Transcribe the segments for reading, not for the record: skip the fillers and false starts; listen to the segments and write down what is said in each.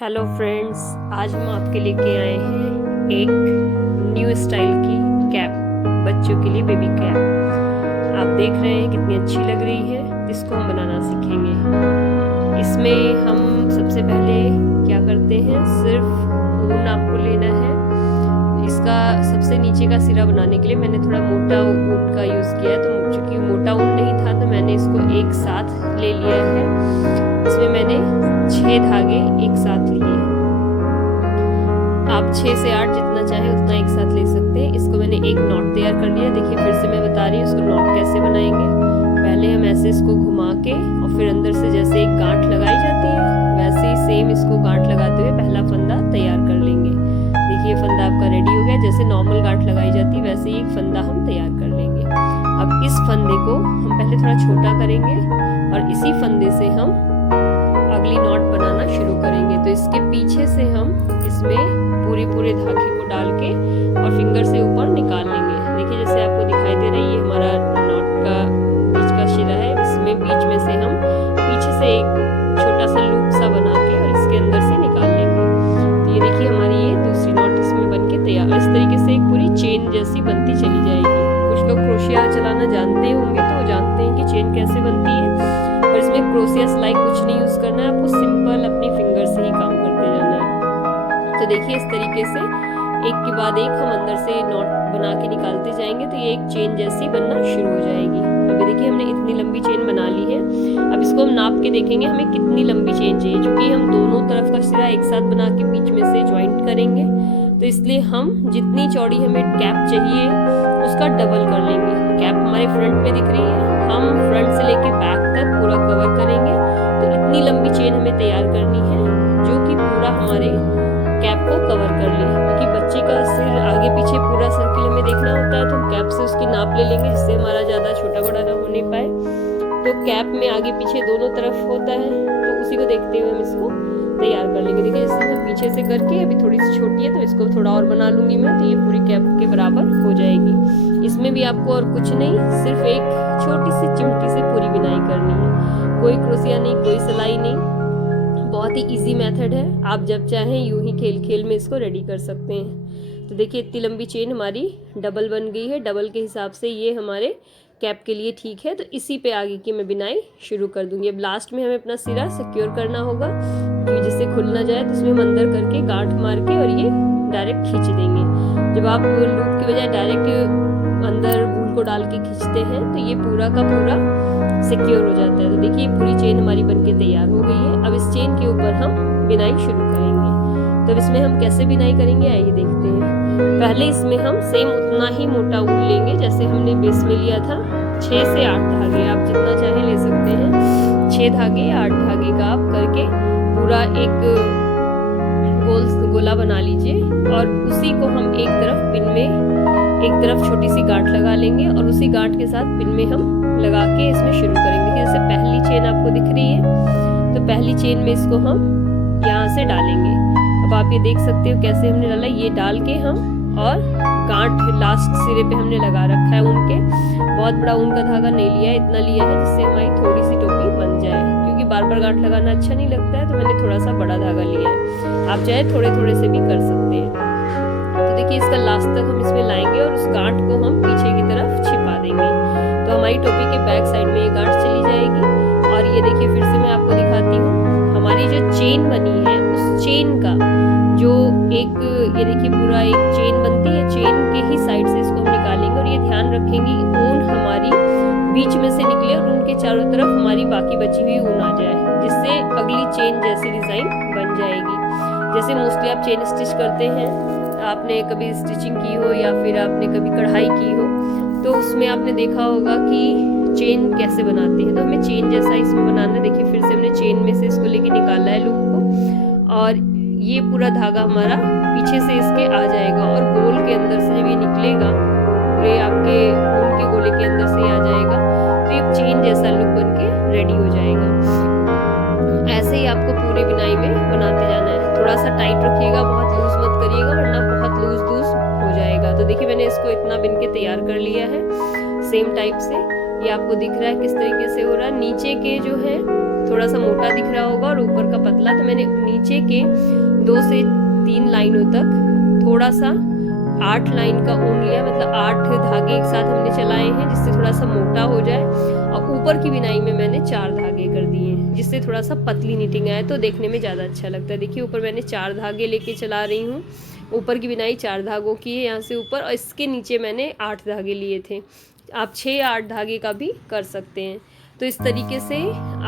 Hello friends, आज हम आपके लेके आए हैं एक न्यू स्टाइल की कैप, बच्चों के लिए बेबी कैप। आप देख रहे हैं कितनी अच्छी लग रही है। इसको हम बनाना सीखेंगे। इसमें हम सबसे पहले क्या करते हैं, सिर्फ ऊन आपको लेना है। इसका सबसे नीचे का सिरा बनाने के लिए मैंने थोड़ा मोटा ऊन का यूज़ किया है। तो चूँकि मोटा ऊन नहीं था तो मैंने इसको एक साथ ले लिया है। इसमें मैंने 6 धागे एक साथ लिए हैं। आप 6 से 8 जितना चाहे उतना एक साथ ले सकते हैं। इसको मैंने एक नॉट तैयार कर लिया। देखिए फिर से मैं बता रही हूँ इसको नॉट कैसे बनाएंगे। पहले हम ऐसे इसको घुमा के और फिर अंदर से जैसे एक गांठ लगाई जाती है वैसे ही सेम इसको गांठ लगाते हुए पहला फंदा तैयार कर लेंगे। देखिए फंदा आपका रेडी हो गया। जैसे नॉर्मल गांठ लगाई जाती है वैसे ही एक फंदा हम तैयार कर लेंगे। अब इस फंदे को हम पहले थोड़ा छोटा करेंगे और इसी फंदे से हम अगली नॉट बनाना शुरू करेंगे। तो इसके पीछे से हम इसमें पूरे धागे को डाल के और फिंगर से ऊपर निकाल लेंगे। देखिए जैसे आपको दिखाई दे रही है हमारा नॉट का बीच का शिरा है। इसमें बीच में से हम पीछे से एक छोटा सा लूप सा बना के और इसके अंदर से निकाल लेंगे। तो ये देखिए हमारी ये दूसरी नॉट इसमें बन के तैयार। इस तरीके से एक पूरी चेन जैसी बनती चली जाएगी। कुछ लोग क्रोशिया चलाना जानते होंगे तो जानते हैं कि चेन कैसे बनती है। और इसमें क्रोशिया सिलाई कुछ नहीं यूज करना है, आपको सिंपल अपनी फिंगर से ही काम करते जाना है। तो देखिए इस तरीके से एक के बाद एक हम अंदर से नॉट बना के निकालते जाएंगे तो ये एक चेन जैसी बनना शुरू हो जाएगी। अभी देखिए हमने इतनी लंबी चेन बना ली है। अब इसको हम नाप के देखेंगे हमें कितनी लंबी चेन चाहिए। क्योंकि हम दोनों तरफ का सिरा एक साथ बना के बीच में से ज्वाइंट करेंगे तो इसलिए हम जितनी चौड़ी हमें कैप चाहिए उसका डबल कर लेंगे। कैप हमारे फ्रंट में दिख रही है, हम फ्रंट से लेके बैक तक पूरा कवर करेंगे। तो इतनी लंबी चेन हमें तैयार करनी है जो कि पूरा हमारे कैप को कवर कर ले। क्योंकि बच्चे का सिर आगे पीछे पूरा सर्किल हमें देखना होता है तो हम कैप से उसकी नाप ले लेंगे जिससे हमारा ज़्यादा छोटा बड़ा ना होने पाए। तो कैप में आगे पीछे दोनों तरफ होता है तो उसी को देखते हुए हम इसको तैयार कर लेंगे। देखिए जैसे मैं पीछे से करके अभी थोड़ी सी छोटी है तो इसको थोड़ा और बना लूँगी मैं, तो ये पूरी कैप के बराबर हो जाएगी। इसमें भी आपको और कुछ नहीं, सिर्फ एक छोटी सी चिमटी से पूरी बिनाई करनी है। कोई क्रोशिया नहीं, कोई सिलाई नहीं, बहुत ही इजी मेथड है। आप जब चाहें यूं ही खेल खेल में इसको रेडी कर सकते हैं। तो देखिए इतनी लंबी चेन हमारी डबल बन गई है। डबल के हिसाब से ये हमारे कैप के लिए ठीक है। तो इसी पे आगे की मैं बिनाई शुरू कर दूंगी। अब लास्ट में हमें अपना सिरा सिक्योर करना होगा कि जिससे खुल ना जाए। तो इसमें हम अंदर करके गांठ मार के और ये डायरेक्ट खींच देंगे। जब आप लूप की बजाय डायरेक्ट अंदर वूल को डाल के खींचते हैं तो ये पूरा का पूरा सिक्योर हो जाता है। तो देखिए पूरी चेन हमारी बनके तैयार हो गई है। अब इस चेन के ऊपर हम बिनाई शुरू करेंगे। तो इसमें हम कैसे बिनाई करेंगे आइए देखते हैं। पहले इसमें हम सेम उतना ही मोटा ऊन लेंगे जैसे हमने बेस में लिया था। 6 से 8 धागे आप जितना चाहे ले सकते हैं। 6 धागे या 8 धागे का आप करके पूरा एक गोला बना लीजिए और उसी को हम एक तरफ पिन में एक तरफ छोटी सी गांठ लगा लेंगे और उसी गांठ के साथ पिन में हम लगा के इसमें शुरू करेंगे। जैसे पहली चेन आपको दिख रही है तो पहली चेन में इसको हम यहाँ से डालेंगे। अब आप ये देख सकते हो कैसे हमने डाला, ये डाल के हम और गांठ लास्ट सिरे पे हमने लगा रखा है ऊन के। बहुत बड़ा ऊन का धागा नहीं लिया है, इतना लिया है जिससे हमारी थोड़ी सी टोपी बन जाए। क्योंकि बार बार गांठ लगाना अच्छा नहीं लगता है तो मैंने थोड़ा सा बड़ा धागा लिया है। आप चाहे थोड़े थोड़े से भी कर सकते हैं। तो देखिए इसका लास्ट तक हम इसमें लाएंगे और उस गांठ को हम पीछे की तरफ छिपा देंगे। तो हमारी टोपी के बैक साइड में ये गांठ चली जाएगी। और ये देखिए फिर से मैं आपको दिखाती हूँ हमारी जो चेन बनी है उस चेन का जो एक ये देखिए पूरा एक चेन बनती है। चेन के ही साइड से इसको हम निकालेंगे और ये ध्यान रखेंगे ऊन हमारी बीच में से निकले और उनके चारों तरफ हमारी बाकी बची हुई ऊन आ जाए, जिससे अगली चेन जैसी डिज़ाइन बन जाएगी। जैसे मोस्टली आप चेन स्टिच करते हैं, आपने कभी स्टिचिंग की हो या फिर आपने कभी कढ़ाई की हो तो उसमें आपने देखा होगा कि चेन कैसे बनाते हैं। तो हमें चेन जैसा इसमें बनाना है। देखिए फिर से हमने चेन में से इसको लेके निकाला है लूप को और ये पूरा धागा हमारा पीछे से इसके आ जाएगा और गोल के अंदर से जब ये निकलेगा पूरे आपके ऊन के गोले के अंदर से आ जाएगा तो एक चेन जैसा लुक बन के रेडी हो जाएगा। ऐसे ही आपको पूरी बिनाई में बनाते जाना है। थोड़ा सा टाइट रखिएगा, बहुत लूज मत करिएगा वरना बहुत लूज हो जाएगा। तो देखिए मैंने इसको इतना बिन के तैयार कर लिया है सेम टाइप से। ये आपको दिख रहा है किस तरीके से हो रहा है। नीचे के जो है थोड़ा सा मोटा दिख रहा होगा और ऊपर का पतला। तो मैंने नीचे के 2 से 3 लाइनों तक थोड़ा सा 8 लाइन का ऊन लिया, मतलब 8 धागे एक साथ हमने चलाए हैं जिससे थोड़ा सा मोटा हो जाए। और ऊपर की बिनाई में मैंने 4 धागे कर दिए जिससे थोड़ा सा पतली निटिंग आए तो देखने में ज़्यादा अच्छा लगता है। देखिए ऊपर मैंने 4 धागे लेके चला रही हूँ। ऊपर की बिनाई 4 धागों की है यहाँ से ऊपर, और इसके नीचे मैंने 8 धागे लिए थे। आप 6 या 8 धागे का भी कर सकते हैं। तो इस तरीके से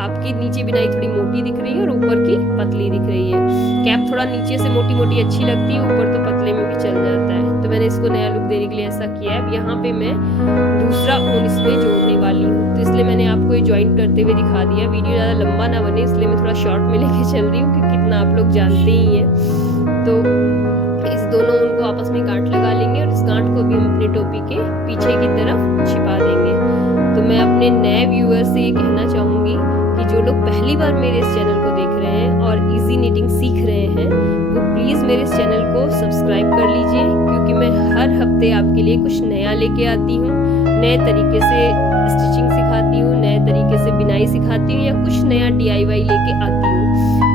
आपकी नीचे बिनाई थोड़ी मोटी दिख रही है और ऊपर की पतली दिख रही है। कैप थोड़ा नीचे से मोटी मोटी अच्छी लगती है, ऊपर तो पतले में भी चल जाता है। तो मैंने इसको नया लुक देने के लिए ऐसा किया है। अब यहाँ पे मैं दूसरा ऊन इसमें जोड़ने वाली हूँ, तो इसलिए मैंने आपको ये ज्वाइंट करते हुए दिखा दिया। वीडियो ज़्यादा लंबा ना बने इसलिए मैं थोड़ा शॉर्ट में लेके चल रही हूँ, क्योंकि इतना आप लोग जानते ही हैं। तो इस दोनों ऊन को आपस में गांठ लगा लेंगे और इस गांठ को भी हम अपने टोपी के पीछे की तरफ छिपा देंगे। तो मैं अपने नए व्यूअर्स से ये कहना चाहूँगी कि जो लोग पहली बार मेरे इस चैनल को देख रहे हैं और इजी निटिंग सीख रहे हैं, वो प्लीज़ मेरे इस चैनल को सब्सक्राइब कर लीजिए, क्योंकि मैं हर हफ्ते आपके लिए कुछ नया लेके आती हूँ। नए तरीके से स्टिचिंग सिखाती हूँ, नए तरीके से बिनाई सिखाती हूँ, या कुछ नया DIY लेके आती हूँ।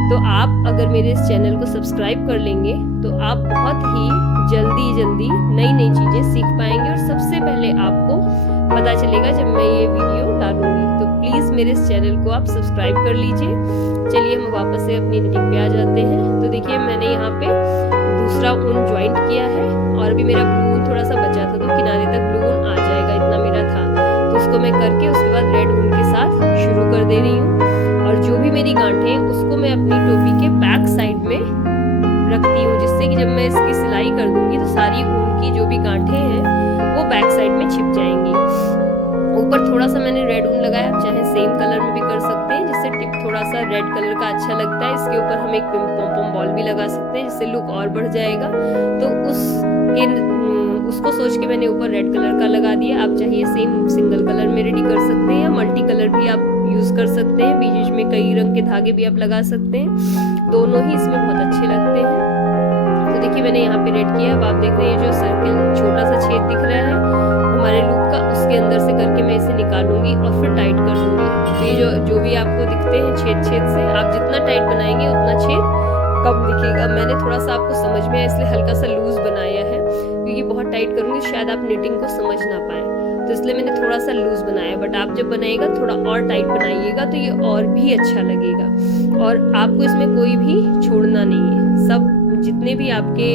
तो आप अगर मेरे इस चैनल को सब्सक्राइब कर लेंगे तो आप बहुत ही जल्दी नई नई चीज़ें सीख पाएंगे, और सबसे पहले आपको पता चलेगा जब मैं ये वीडियो डालूंगी। तो प्लीज़ मेरे इस चैनल को आप सब्सक्राइब कर लीजिए। चलिए हम वापस से अपनी निटिंग पे आ जाते हैं। तो देखिए मैंने यहाँ पे दूसरा ऊन ज्वाइंट किया है, और भी मेरा ब्लू ऊन थोड़ा सा बचा था, तो किनारे तक ब्लू ऊन आ जाएगा, इतना मेरा था। तो उसको मैं करके उसके बाद रेड ऊन के साथ शुरू कर दे रही हूँ। और जो भी मेरी गांठें हैं उसको मैं अपनी टोपी के बैक साइड में रखती हूँ, जिससे कि जब मैं इसकी सिलाई कर दूंगी तो सारी ऊन की जो भी गांठें हैं वो बैक साइड में छिप जाएंगी। ऊपर थोड़ा सा मैंने रेड ऊन लगाया, आप चाहे सेम कलर में भी कर सकते हैं, जिससे टिप थोड़ा सा रेड कलर का अच्छा लगता है। इसके ऊपर हम एक पॉम बॉल भी लगा सकते हैं, जिससे लुक और बढ़ जाएगा। तो उसको सोच के मैंने ऊपर रेड कलर का लगा दिया। आप चाहिए सेम सिंगल कलर में रेडी कर सकते हैं, या मल्टी कलर भी आप यूज़ कर सकते हैं। बीच में कई रंग के धागे भी आप लगा सकते हैं, दोनों ही इसमें बहुत अच्छे लगते हैं। तो देखिए मैंने यहाँ पे रेड किया। अब आप देख रहे हैं जो सर्किल छोटा सा छेद दिख रहा है हमारे लूप का, उसके अंदर से करके मैं इसे निकालूंगी और फिर टाइट कर दूंगी। तो ये जो भी आपको दिखते हैं छेद से, आप जितना टाइट बनाएंगे उतना छेद कम दिखेगा। मैंने थोड़ा सा आपको समझ में आया इसलिए हल्का सा लूज बनाया है, क्योंकि बहुत टाइट करूंगी शायद आप निटिंग को समझ ना पाए, तो इसलिए मैंने थोड़ा सा लूज बनाया। बट आप जब बनाइएगा थोड़ा और टाइट बनाइएगा तो ये और भी अच्छा लगेगा। और आपको इसमें कोई भी छोड़ना नहीं है, सब जितने भी आपके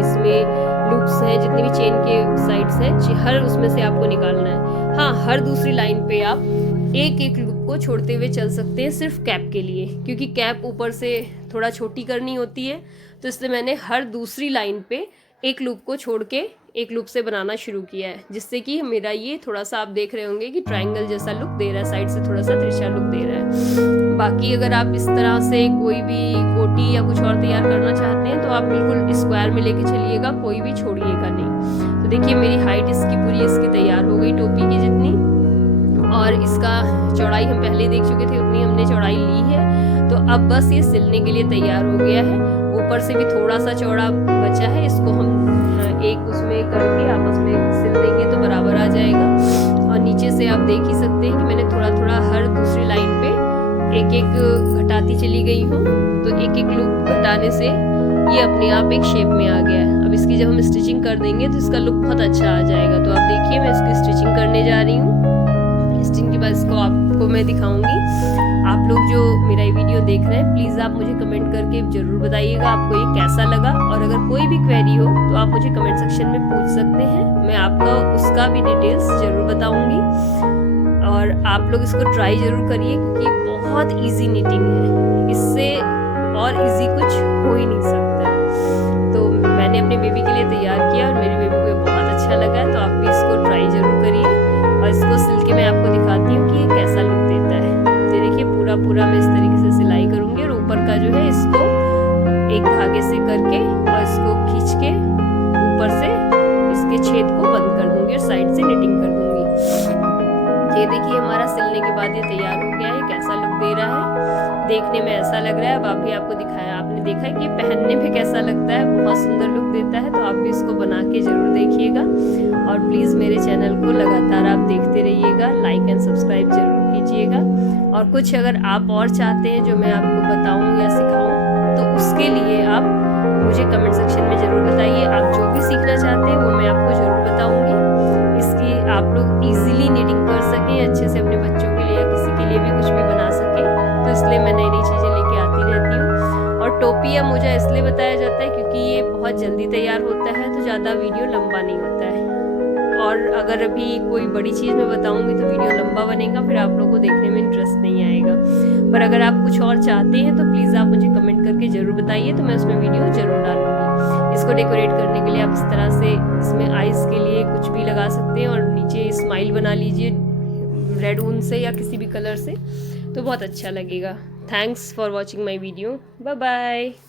इसमें लूप्स हैं, जितने भी चेन के साइड्स हैं, हर उसमें से आपको निकालना है। हाँ, हर दूसरी लाइन पे आप एक एक लूप को छोड़ते हुए चल सकते हैं, सिर्फ कैप के लिए, क्योंकि कैप ऊपर से थोड़ा छोटी करनी होती है। तो इसलिए मैंने हर दूसरी लाइन पे एक लूप को छोड़ के एक लूप से बनाना शुरू किया है, जिससे कि मेरा ये थोड़ा सा आप देख रहे होंगे कि ट्रायंगल जैसा लुक दे रहा है, साइड से थोड़ा सा तिरछा लुक दे रहा है। बाकी अगर आप इस तरह से कोई भी कोटी या कुछ और तैयार करना चाहते हैं तो आप बिल्कुल स्क्वायर में लेके चलिएगा, कोई भी छोड़िएगा नहीं। तो देखिए मेरी हाइट इसकी तैयार हो गई टोपी की जितनी, और इसका चौड़ाई हम पहले देख चुके थे, उतनी हमने चौड़ाई ली है। तो अब बस ये सिलने के लिए तैयार हो गया है। ऊपर से भी थोड़ा सा चौड़ा बचा है, इसको हम एक उसमें करके आपस में सिल देंगे तो बराबर आ जाएगा। और नीचे से आप देख ही सकते हैं कि मैंने थोड़ा थोड़ा हर दूसरी लाइन पे एक एक घटाती चली गई हूँ। तो एक एक लूप घटाने से ये अपने आप एक शेप में आ गया है। अब इसकी जब हम स्टिचिंग कर देंगे तो इसका लुक बहुत अच्छा आ जाएगा। तो आप देखिए मैं इसकी स्टिचिंग करने जा रही हूँ। स्टिचिंग के बाद इसको आपको मैं दिखाऊंगी। आप लोग जो मेरा ये वीडियो देख रहे हैं प्लीज़ आप मुझे कमेंट करके ज़रूर बताइएगा आपको ये कैसा लगा, और अगर कोई भी क्वेरी हो तो आप मुझे कमेंट सेक्शन में पूछ सकते हैं, मैं आपको उसका भी डिटेल्स ज़रूर बताऊंगी। और आप लोग इसको ट्राई ज़रूर करिए, क्योंकि बहुत ईजी निटिंग है, इससे और ईजी कुछ हो ही नहीं सकता। तो मैंने अपने बेबी के लिए तैयार किया और मेरी बेबी को बहुत अच्छा लगा है, तो आप भी इसको ट्राई ज़रूर करिए। और इसको सिल के मैं आपको दिखाती हूँ कि ये कैसा लुक देता है। ये देखिए पूरा मैं इस तरीके से सिलाई करूँगी, और ऊपर का जो है इसको एक धागे से करके और इसको खींच के ऊपर से इसके छेद को बंद कर दूँगी और साइड से निटिंग कर दूँगी। ये देखिए हमारा सिलने के बाद ये तैयार हो गया है। कैसा लुक दे रहा है, देखने में ऐसा लग रहा है। अब अभी आपको दिखाया, आपने देखा है कि पहनने में कैसा लगता है, बहुत सुंदर लुक देता है। तो आप भी इसको बना के ज़रूर देखिएगा, और प्लीज़ मेरे चैनल को लगातार आप देखते रहिएगा, लाइक एंड सब्सक्राइब जरूर कीजिएगा। और कुछ अगर आप और चाहते हैं जो मैं आपको बताऊँ या सिखाऊँ तो उसके लिए आप मुझे कमेंट सेक्शन में ज़रूर बताइए। आप जो भी सीखना चाहते हैं वो मैं आपको ज़रूर बताऊँगी। इसकी आप लोग ईजिली नीडिंग कर सकें, अच्छे से अपने बच्चों के लिए या किसी के लिए भी कुछ भी बना सकें, तो इसलिए मैं नई नई चीज़ें लेके आती रहती हूँ। और टोपी या मोजा इसलिए बताया जाता है क्योंकि ये बहुत जल्दी तैयार होता है, तो ज़्यादा वीडियो लंबा नहीं होता है। और अगर अभी कोई बड़ी चीज़ मैं बताऊंगी तो वीडियो लंबा बनेगा, फिर आप लोगों को देखने में इंटरेस्ट नहीं आएगा। पर अगर आप कुछ और चाहते हैं तो प्लीज़ आप मुझे कमेंट करके ज़रूर बताइए, तो मैं उसमें वीडियो ज़रूर डालूंगी। इसको डेकोरेट करने के लिए आप इस तरह से इसमें आइज़ के लिए कुछ भी लगा सकते हैं और नीचे स्माइल बना लीजिए रेड ऊन से या किसी भी कलर से, तो बहुत अच्छा लगेगा। Thanks for watching my video. Bye bye.